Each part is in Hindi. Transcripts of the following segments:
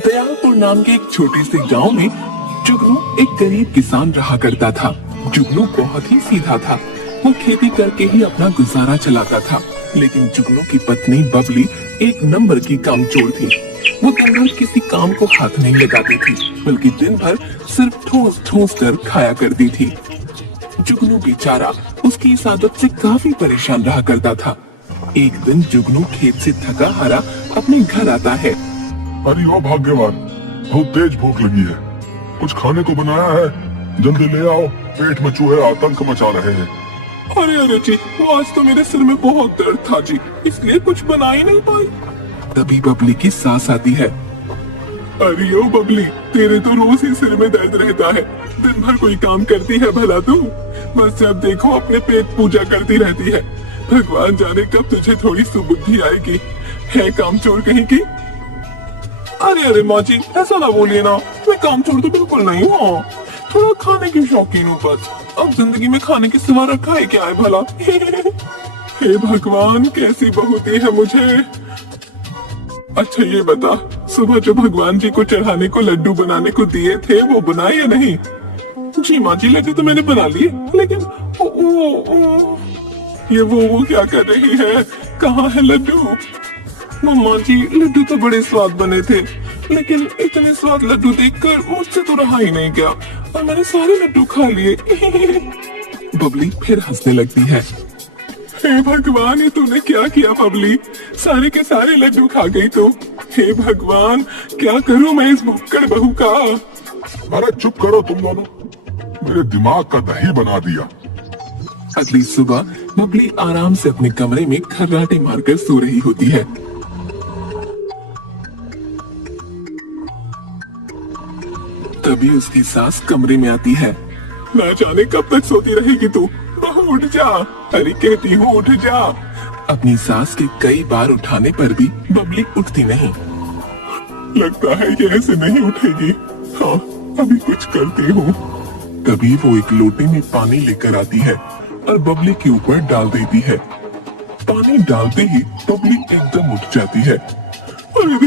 दयालपुर नाम के एक छोटे से गांव में जुगनू एक गरीब किसान रहा करता था। जुगनू बहुत ही सीधा था। वो खेती करके ही अपना गुजारा चलाता था। लेकिन जुगनू की पत्नी बबली एक नंबर की कामचोर थी। वो दिन भर किसी काम को हाथ नहीं लगाती थी, बल्कि दिन भर सिर्फ ठूस ठूस कर खाया करती थी। जुगनू बेचारा उसकी इस आदत से काफी परेशान रहा करता था। एक दिन जुगनू खेत से थका हारा अपने घर आता है। अरे ओ भाग्यवान, बहुत तेज भूख लगी है। कुछ खाने को बनाया है? जल्दी ले आओ, पेट में चूहे आतंक मचा रहे हैं। अरे जी, वो आज तो मेरे सिर में बहुत दर्द था जी, इसलिए कुछ बना ही नहीं पाई। तभी बबली की सास आती है। अरे ओ बबली, तेरे तो रोज ही सिर में दर्द रहता है। दिन भर कोई काम करती है भला तू? बस जब देखो अपने पेट पूजा करती रहती है। भगवान जाने कब तुझे थोड़ी सुबुद्धि आएगी। है कामचोर कहीं की? अरे माँ जी, ऐसा ना बोलिए ना, मैं कामचोर तो बिल्कुल नहीं हूँ। थोड़ा खाने की शौकीन हूँ बस। अब जिंदगी में खाने के सिवा रखा है क्या है भला? हे भगवान, कैसी बहू दी है मुझे। अच्छा ये बता, सुबह जो भगवान जी को चढ़ाने को लड्डू बनाने को दिए थे वो बनाए या नहीं? जी माँ जी, लड्डू तो मैंने बना लिए, लेकिन ये वो क्या कर रही है? कहाँ है लड्डू? मम्मा जी, लड्डू तो बड़े स्वाद बने थे, लेकिन इतने स्वाद लड्डू देखकर मुझसे तो रहा ही नहीं गया और मैंने सारे लड्डू खा लिए। बबली फिर हंसने लगती है। हे भगवान, ये तूने क्या किया बबली? सारे के सारे लड्डू खा गई तो। हे भगवान, क्या करूं मैं इस भुक्कड़ बहू का? अरे चुप करो तुम दोनों, मेरे दिमाग का दही बना दिया। अगली सुबह बबली आराम से अपने कमरे में खर्राटे मारकर सो रही होती है। तभी उसकी सास कमरे में आती है। ना जाने कब तक सोती रहेगी तू, बहू उठ जा। अरे कहती हूँ उठ जा। अपनी सास के कई बार उठाने पर भी बबली उठती नहीं। लगता है ये ऐसे नहीं उठेगी। हाँ, अभी कुछ करती हूँ। तभी वो एक लोटे में पानी लेकर आती है और बबली के ऊपर डाल देती है। पानी डालते ही बबली एकदम उठ जाती है। अरे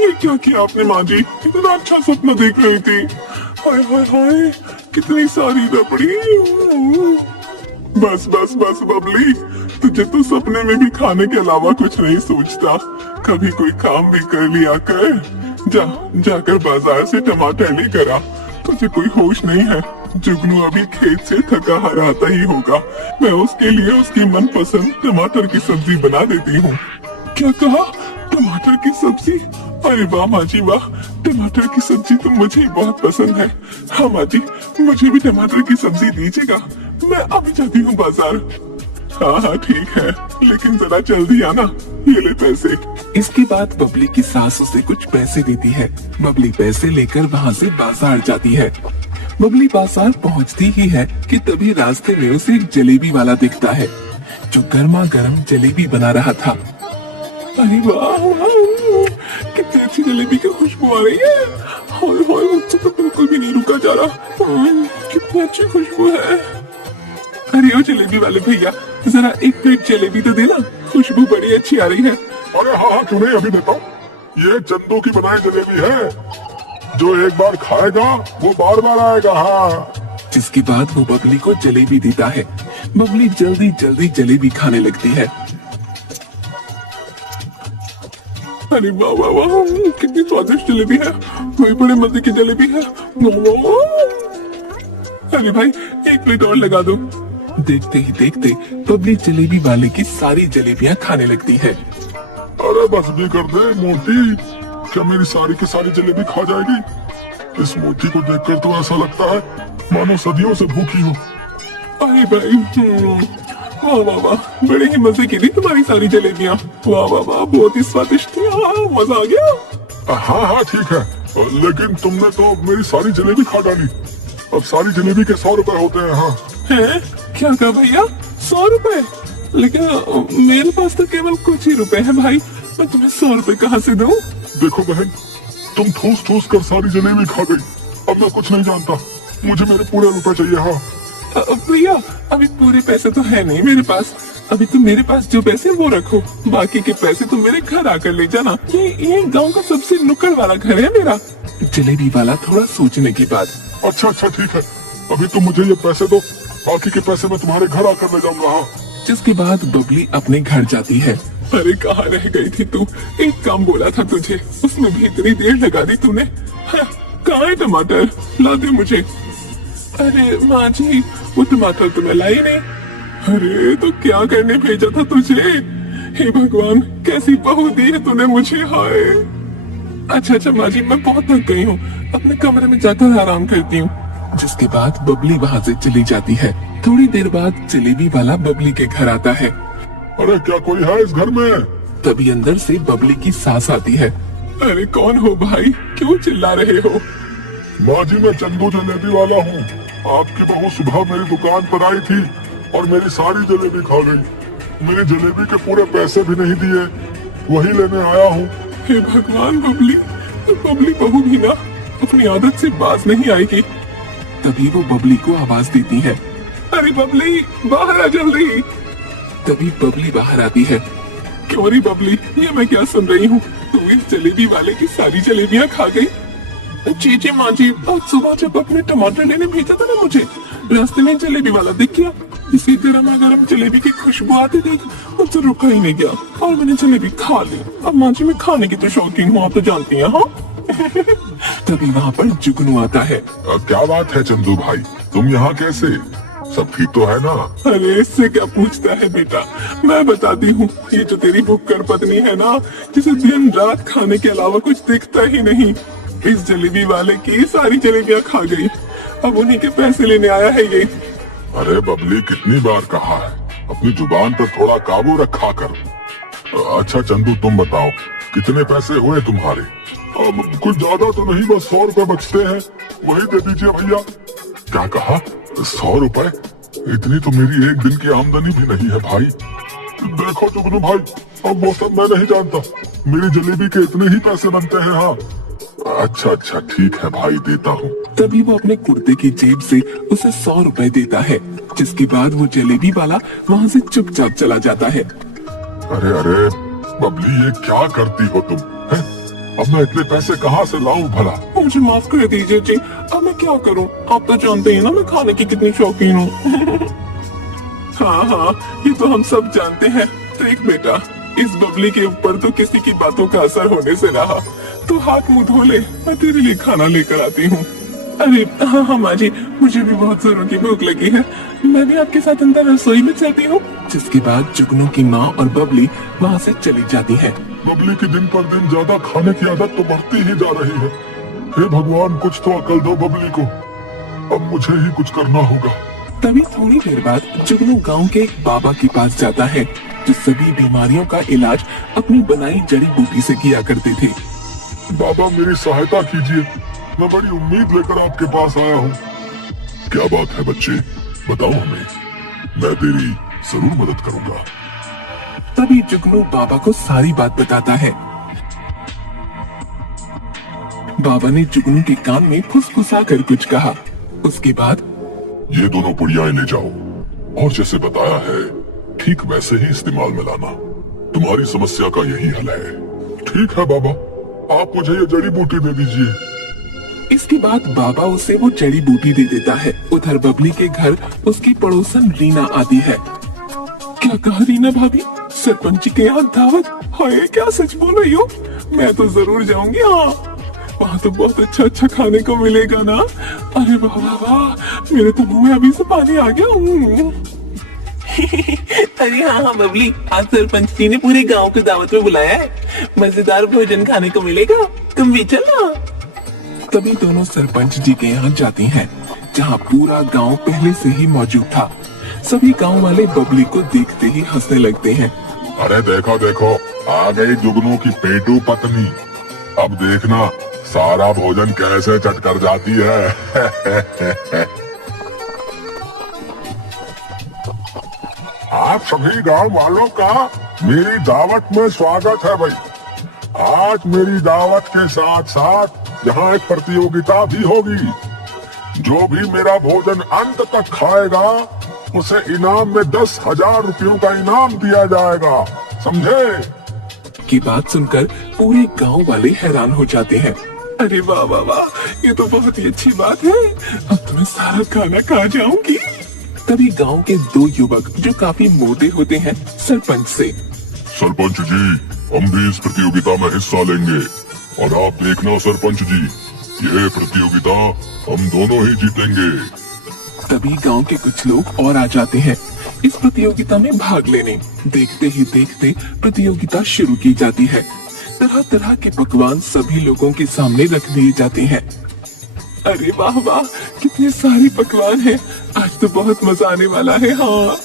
ये क्या किया आपने माँ जी? इतना अच्छा सपना देख रही थी। हाय हाय हाय, कितनी सारी रबड़ी। बस बस बस बबली, तुझे तो सपने में भी खाने के अलावा कुछ नहीं सोचता। कभी कोई काम भी कर लिया कर। जाकर बाजार से टमाटर लेकर आ। तुझे कोई होश नहीं है? जुगनू अभी खेत से थका हारा आता ही होगा। मैं उसके लिए उसकी मनपसंद टमाटर की सब्जी बना देती हूँ। क्या कहा? टमाटर की सब्जी? अरे वाह माँ जी वाह, टमाटर की सब्जी तो मुझे ही बहुत पसंद है। हाँ माँ जी, मुझे भी टमाटर की सब्जी दीजिएगा। मैं अभी जाती हूँ बाजार। हाँ ठीक है, लेकिन जरा जल्दी आना। ये ले पैसे। इसके बाद बबली की सास उसे कुछ पैसे देती है। बबली पैसे लेकर वहाँ से बाजार जाती है। बबली बाजार पहुँचती ही है कि तभी रास्ते में उसे एक जलेबी वाला दिखता है, जो गर्मा गर्म जलेबी बना रहा था। अरे वाह, कितनी अच्छी जलेबी की खुशबू आ रही है। हाय हाय, मुझसे तो बिल्कुल भी नहीं रुका जा रहा। कितनी अच्छी खुशबू है। अरे ओ जलेबी वाले भैया, जरा एक प्लेट जलेबी तो देना, खुशबू बड़ी अच्छी आ रही है। अरे हाँ क्यों नहीं, अभी देता हूँ। ये चंदू की बनाई जलेबी है, जो एक बार खाएगा वो बार बार आएगा। हाँ। जिसके बाद वो बबली को जलेबी देता है। बबली जल्दी जल्दी जलेबी खाने लगती है। अरे वाह वाह वाह, कितनी स्वादिष्ट जलेबी है। वही बड़े मजे की जलेबी है। अरे भाई, एक प्लेट और लगा दो। देखते ही देखते बबली जलेबी वाले की सारी जलेबियां खाने लगती है। अरे बस भी कर दे मोटी, क्या मेरी सारी की सारी जलेबी खा जाएगी? इस मोटी को देखकर तो ऐसा लगता है मानो सदियों से भूखी हो। अरे भाई, वाह वाह वाह, बड़े ही मजे की थी तुम्हारी सारी जलेबियाँ। वाह वाह वाह, बहुत ही स्वादिष्ट थी। मजा आ गया। हाँ हाँ ठीक है, लेकिन तुमने तो मेरी सारी जलेबी खा डाली। अब सारी जलेबी के 100 रुपए होते हैं। हाँ है? क्या कहा भैया? 100 रुपए? लेकिन मेरे पास तो केवल कुछ ही रुपए हैं भाई, मैं तुम्हें 100 रुपए कहाँ से दूं? देखो बहन, तुम ठूस ठूस कर सारी जलेबी खा गई। अब मैं कुछ नहीं जानता, मुझे मेरे पूरे रुपए चाहिए। हाँ भैया, अभी पूरे पैसे तो है नहीं मेरे पास, अभी तुम मेरे पास जो पैसे वो रखो, बाकी के पैसे तुम मेरे घर आकर ले जाना। ये गांव का सबसे नुक्कड़ वाला घर है मेरा। जलेबी वाला थोड़ा सोचने के बाद, अच्छा अच्छा ठीक है, अभी तुम मुझे ये पैसे दो, बाकी के पैसे मैं तुम्हारे घर आकर ले जाऊंगा। हाँ जिसके बाद बबली अपने घर जाती है। अरे कहाँ रह गई थी तू? एक काम बोला था तुझे, उसमें भी इतनी देर लगा दी तूने। हाँ, कहाँ है टमाटर? ला दे मुझे। अरे माँ जी, वो टमाटर तो मैं लाई नहीं। अरे तो क्या करने भेजा था तुझे? हे भगवान, कैसी बहू दी है तूने मुझे। हाय। अच्छा माँ जी, मैं बहुत थक गई हूँ, अपने कमरे में जाकर आराम करती हूँ। जिसके बाद बबली वहाँ से चली जाती है। थोड़ी देर बाद जलेबी वाला बबली के घर आता है। अरे क्या कोई है इस घर में? तभी अंदर से बबली की सास आती है। अरे कौन हो भाई, क्यों चिल्ला रहे हो? माँ जी मैं चंदू जलेबी वाला हूँ। आपकी बहू सुबह मेरी दुकान पर आई थी और मेरी सारी जलेबी खा गई। मेरी जलेबी के पूरे पैसे भी नहीं दिए, वही लेने आया हूँ। हे भगवान, बबली बहू भी ना अपनी आदत से बाज नहीं आएगी। तभी वो बबली को आवाज देती है। अरे बबली, बाहर आ जल्दी। तभी बबली बाहर आती है। क्यों रे बबली, ये मैं क्या सुन रही हूँ? तू इस जलेबी वाले की सारी जलेबियाँ खा गई? जी माँ जी, आज सुबह जब अपने टमाटर लेने भेजा था ना मुझे, रास्ते में जलेबी वाला दिख गया। इसी तरह गरम जलेबी की खुशबू आती थी, मुझसे रुका ही नहीं गया और मैंने जलेबी खा ली। अब माँ जी मैं खाने की तो शौकीन हूँ, आप तो जानती हैं। हाँ तभी वहाँ पर जुगनू आता है। क्या बात है चंदू भाई, तुम यहाँ कैसे? सब ठीक तो है ना? अरे इससे क्या पूछता है बेटा, मैं बताती हूँ। ये जो तेरी भुक्कड़ पत्नी है ना, जिसे दिन रात खाने के अलावा कुछ दिखता ही नहीं, इस जलेबी वाले की सारी जलेबियाँ खा गई। अब उन्हीं के पैसे लेने आया है ये। अरे बबली, कितनी बार कहा है अपनी जुबान पर थोड़ा काबू रखा कर। अच्छा चंदू तुम बताओ, कितने पैसे हुए तुम्हारे? अब कुछ ज्यादा तो नहीं, बस 100 रुपए बचते हैं, वही दे दीजिए भैया। क्या कहा? 100 रुपए? इतनी तो मेरी एक दिन की आमदनी भी नहीं है भाई। देखो जुगनू भाई, अब वो सब मैं नहीं जानता, मेरी जलेबी के इतने ही पैसे बनते हैं। हाँ अच्छा ठीक है भाई, देता हूँ। तभी वो अपने कुर्ते की जेब से उसे 100 रुपए देता है। जिसके बाद वो जलेबी वाला वहाँ से चुपचाप चला जाता है। अरे बबली, ये क्या करती हो तुम है? अब मैं इतने पैसे कहाँ से लाऊं भला? मुझे माफ कर दीजिए जी, अब मैं क्या करूं? आप तो जानते हैं ना मैं खाने की कितनी शौकीन हूँ। हाँ, ये तो हम सब जानते हैं। देख बेटा, इस बबली के ऊपर तो किसी की बातों का असर होने से रहा। तू हाथ मुंह धो ले, मैं तेरे लिए खाना लेकर आती हूँ। अरे हाँ माँ जी, मुझे भी बहुत जोरों की भूख लगी है, मैं भी आपके साथ अंदर रसोई में चलती हूँ। जिसके बाद जुगनू की माँ और बबली वहाँ से चली जाती है। बबली की दिन पर दिन ज्यादा खाने की आदत तो बढ़ती ही जा रही है। हे भगवान, कुछ तो अकल दो बबली को, अब मुझे ही कुछ करना होगा। तभी थोड़ी देर बाद जुगनू गांव के एक बाबा के पास जाता है, जो सभी बीमारियों का इलाज अपनी बनाई जड़ी बूटी से किया करते थे। बाबा मेरी सहायता कीजिए, मैं बड़ी उम्मीद लेकर आपके पास आया हूँ। क्या बात है बच्चे, बताओ हमें, मैं तेरी जरूर मदद करूंगा। तभी जुगनू बाबा को सारी बात बताता है। बाबा ने जुगनू के कान में फुसफुसा कर कुछ कहा। उसके बाद, ये दोनों पुड़ियाएं ले जाओ और जैसे बताया है ठीक वैसे ही इस्तेमाल में लाना। तुम्हारी समस्या का यही हल है। ठीक है बाबा, आप मुझे ये जड़ी बूटी दे दीजिए। इसके बाद बाबा उसे वो जड़ी बूटी दे देता है। उधर बबली के घर उसकी पड़ोसन रीना आती है। क्या कहा रीना भाभी, सरपंच के यहाँ दावत? हाय, क्या सच बोल रही हो? मैं तो जरूर जाऊंगी। हाँ, वहाँ तो बहुत अच्छा खाने को मिलेगा ना। अरे वाह वाह वाह, मेरे तो मुंह में अभी से पानी आ गया। अरे हाँ बबली, आज सरपंच जी ने पूरे गांव को दावत में बुलाया है, मजेदार भोजन खाने को मिलेगा, तुम भी चलो। तभी दोनों सरपंच जी के यहाँ जाती हैं, जहाँ पूरा गांव पहले से ही मौजूद था। सभी गांव वाले बबली को देखते ही हंसने लगते हैं। अरे देखो देखो, आ गई जुगनू की पेटू पत्नी। अब देखना सारा भोजन कैसे चट कर जाती है। आप सभी गांव वालों का मेरी दावत में स्वागत है भाई। आज मेरी दावत के साथ साथ यहाँ एक प्रतियोगिता भी होगी। जो भी मेरा भोजन अंत तक खाएगा उसे इनाम में 10,000 रुपयों का इनाम दिया जाएगा, समझे? की बात सुनकर पूरे गांव वाले हैरान हो जाते हैं। अरे वाह वाह वाह, ये तो बहुत ही अच्छी बात है। अब तो मैं सारा खाना खा जाऊंगी। तभी गांव के दो युवक जो काफी मोटे होते हैं सरपंच से, सरपंच जी, हम भी इस प्रतियोगिता में हिस्सा लेंगे और आप देखना सरपंच जी, ये प्रतियोगिता हम दोनों ही जीतेंगे। तभी गांव के कुछ लोग और आ जाते हैं इस प्रतियोगिता में भाग लेने। देखते ही देखते प्रतियोगिता शुरू की जाती है। तरह तरह के पकवान सभी लोगों के सामने रख दिए जाते हैं। अरे वाह वाह, कितने सारे पकवान हैं, आज तो बहुत मजा आने वाला है। हाँ,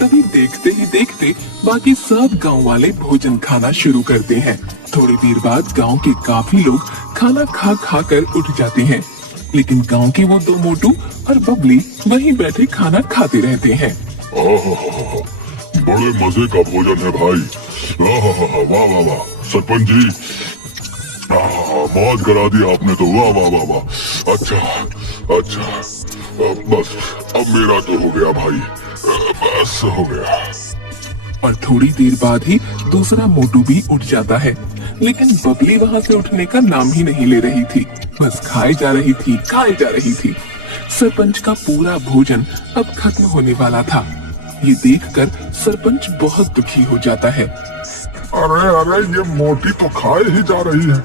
तभी देखते ही देखते बाकी सब गांव वाले भोजन खाना शुरू करते हैं। थोड़ी देर बाद गांव के काफी लोग खाना खा खा कर उठ जाते हैं, लेकिन गांव के वो दो मोटू और बबली वहीं बैठे खाना खाते रहते हैं। आहा, बड़े मजे का भोजन है भाई। आहा, वाह वाह वाह, सरपंच जी, मौज करा दी आपने तो, वाह वाह वाह वाह। अच्छा अच्छा, बस अब मेरा तो हो गया भाई, बस हो गया। और थोड़ी देर बाद ही दूसरा मोटू भी उठ जाता है, लेकिन बबली वहाँ से उठने का नाम ही नहीं ले रही थी। बस खाए जा रही थी। सरपंच का पूरा भोजन अब खत्म होने वाला था। ये देखकर सरपंच बहुत दुखी हो जाता है। अरे अरे, ये मोटी तो खाए ही जा रही है,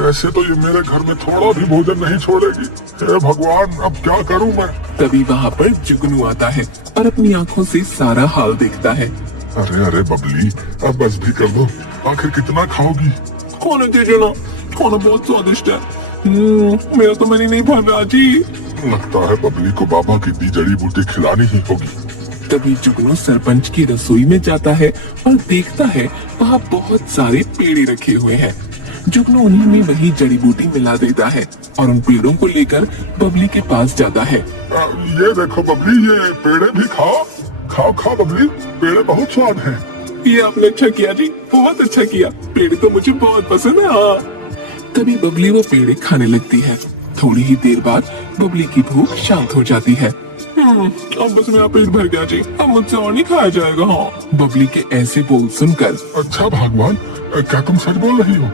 ऐसे तो ये मेरे घर में थोड़ा भी भोजन नहीं छोड़ेगी। हे भगवान, अब क्या करूं मैं? तभी वहाँ पर जुगनू आता है और अपनी आंखों से सारा हाल देखता है। अरे अरे बबली, अब बस भी कर दो, आखिर कितना खाओगी? खाना दीजिए ना, खाना बहुत स्वादिष्ट है। मेरा तो मन ही नहीं भर रहा जी। लगता है बबली को बाबा की दी जड़ी बूटी खिलानी ही होगी। तभी जुगनू सरपंच की रसोई में जाता है और देखता है वहाँ बहुत सारे पेड़े रखे हुए हैं। जुगनू उन्हीं में वही जड़ी बूटी मिला देता है और उन पेड़ों को लेकर बबली के पास जाता है। ये देखो बबली, ये पेड़े भी खाओ, खाओ खाओ बबली, पेड़े बहुत स्वाद हैं। ये आपने अच्छा किया जी, बहुत अच्छा किया, पेड़े तो मुझे बहुत पसंद है। हाँ। तभी बबली वो पेड़े खाने लगती है। थोड़ी ही देर बाद बबली की भूख शांत हो जाती है। अब बस मेरा पेट भर गया जी, अब मुझसे और नहीं खाया जाएगा। हाँ। बबली के ऐसे बोल सुनकर, अच्छा भगवान, क्या तुम सच बोल रही हो?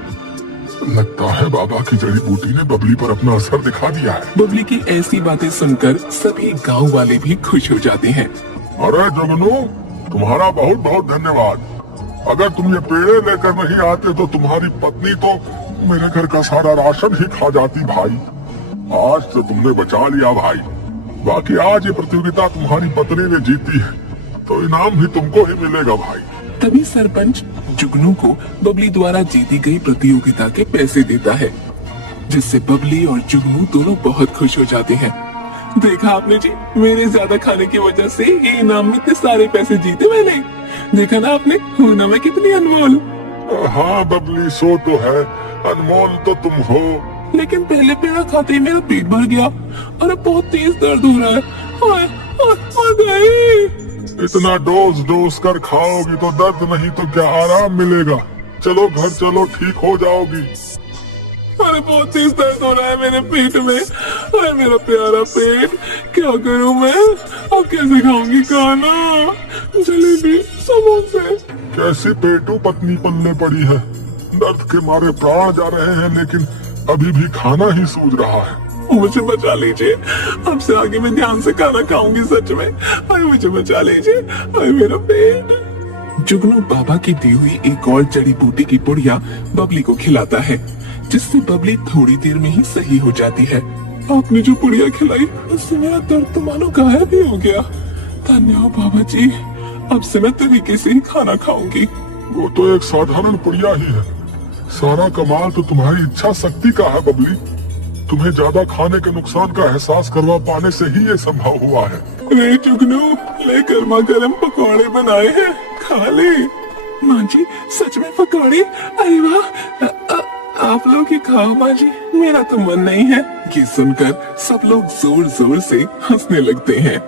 लगता है बाबा की जड़ी बूटी ने बबली पर अपना असर दिखा दिया है। बबली की ऐसी बातें सुनकर सभी गांव वाले भी खुश हो जाते हैं। अरे जुगनू, तुम्हारा बहुत बहुत धन्यवाद। अगर तुम ये पेड़े लेकर नहीं आते तो तुम्हारी पत्नी तो मेरे घर का सारा राशन ही खा जाती भाई। आज तो तुमने बचा लिया भाई। बाकी आज ये प्रतियोगिता तुम्हारी पत्नी ने जीती है, तो इनाम भी तुमको ही मिलेगा भाई। तभी सरपंच जुगनू को बबली द्वारा जीती गई प्रतियोगिता के पैसे देता है, जिससे बबली और जुगनू दोनों बहुत खुश हो जाते हैं। देखा आपने जी, मेरे ज्यादा खाने की वजह से ये इनाम में इतने सारे पैसे जीते मैंने। देखा ना आपने, होना मैं कितनी अनमोल। हाँ बबली, सो तो है, अनमोल तो तुम हो। लेकिन पहले पेड़ा खाते ही मेरा पेट भर गया और अब बहुत तेज दर्द हो रहा है। इतना डोज कर खाओगी तो दर्द नहीं तो क्या आराम मिलेगा। चलो घर चलो, ठीक हो जाओगी। अरे बहुत तेज दर्द हो रहा है मेरे पेट में। अरे मेरा प्यारा पेट, क्या करूं मैं? अब कैसे खाऊंगी खाना? जलेबी, समोसे। कैसी पेटू पत्नी पलने पड़ी है, दर्द के मारे प्राण जा रहे हैं, लेकिन अभी भी खाना ही सूझ रहा है। मुझे बचा लीजिए, अब से आगे मैं ध्यान से खाना खाऊंगी सच में। अरे मुझे बचा लीजिए, अरे मेरा पेट। जुगनू बाबा की दी हुई एक और जड़ी बूटी की पुड़िया बबली को खिलाता है, जिससे बबली थोड़ी देर में ही सही हो जाती है। आपने जो पुड़िया खिलाई उससे मेरा दर्द तो मानो गायब ही हो गया। धन्यवाद बाबा जी, अब से मैं तरीके से ही खाना खाऊंगी। वो तो एक साधारण पुड़िया ही है, सारा कमाल तो तुम्हारी इच्छा शक्ति का है बबली। तुम्हें ज्यादा खाने के नुकसान का एहसास करवा पाने से ही ये संभव हुआ है। रे जुगनू, ले गर्मा गर्म पकौड़े बनाए हैं, खा ले। माँ जी, सच में पकौड़े? अरे वाह, आप लोग ही खाओ माँ जी, मेरा तो मन नहीं है। ये सुनकर सब लोग जोर जोर से हंसने लगते हैं।